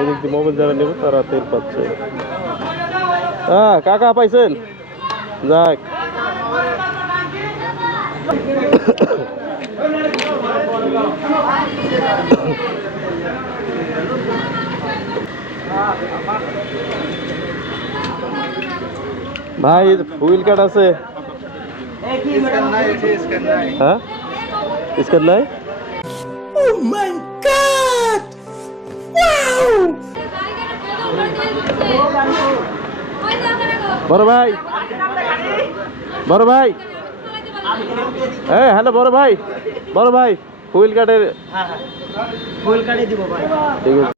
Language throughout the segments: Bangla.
এদিক দিয়ে মোবাইল যারা নেবে তারা তেল পাচ্ছে। হ্যাঁ কাকা পাইছেন? যাক ভাই হুইল কাট আছে? হ্যাঁ স্ক্যান নাই। Oh my God! Wow! বড় ভাই, বড় ভাই, হ্যালো বড় ভাই, বড় ভাই হুইল কাটের। হুইল কাটে দিব ভাই। ঠিক আছে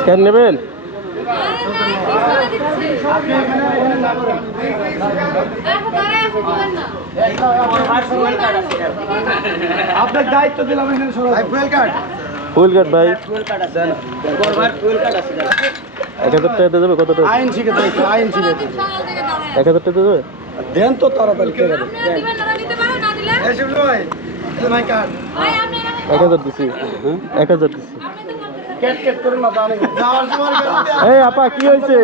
স্ক্যান নেবেন? আপনার দায়িত্ব দিলাম এখানে সরাই হুইল কাট। হুইল কাট ভাই, হুইল কাট আছে না হুইল কাট আছে 1000 টাকা দিয়ে যাবে? কত টাকা? আইন শিখে তো আইন শিখে 1000 টাকা দিয়ে যাবে? দেন তো তাড়াতাড়ি কে দেন এসব ভাই ভাই কাট 1000 দিছি, 1000 দিছি। কেট কেট করে না জানেন যাওয়ার সময় এই আপা কি হয়েছে?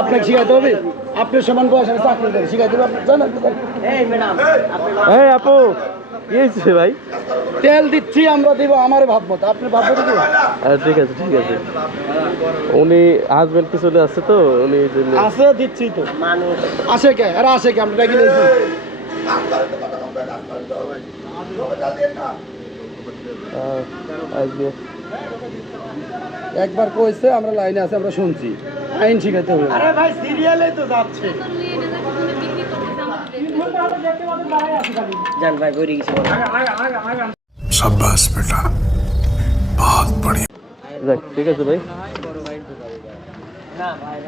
আপনাকে শিখাইতে হবে। আপনার সমান বয়স আমি চাকরি করি, শিখাইতে হবে আপনি জানেন। এই ম্যাডাম এই আপু কি হয়েছে ভাই? তেল দিচ্ছি আমরা দিব আমার ভাবমত, আপনি ভাবমত দিব। ঠিক আছে ঠিক আছে। উনি হাজবেন্ড পিছনে আছে তো উনি আছে দিচ্ছি তো মানুষ আসে কে আর আসে কে আমরা ডাকি নিয়েছি। একবার কইছে আমরা লাইনে আছে আমরা শুনছি আইন শিখাইতে হবে। আরে ভাই সিরিয়ালে তো যাচ্ছে জান ভাই বইরে গেছে। शाबाश बेटा बहुत बढ़िया। যাক ঠিক আছে ভাই। না ভাই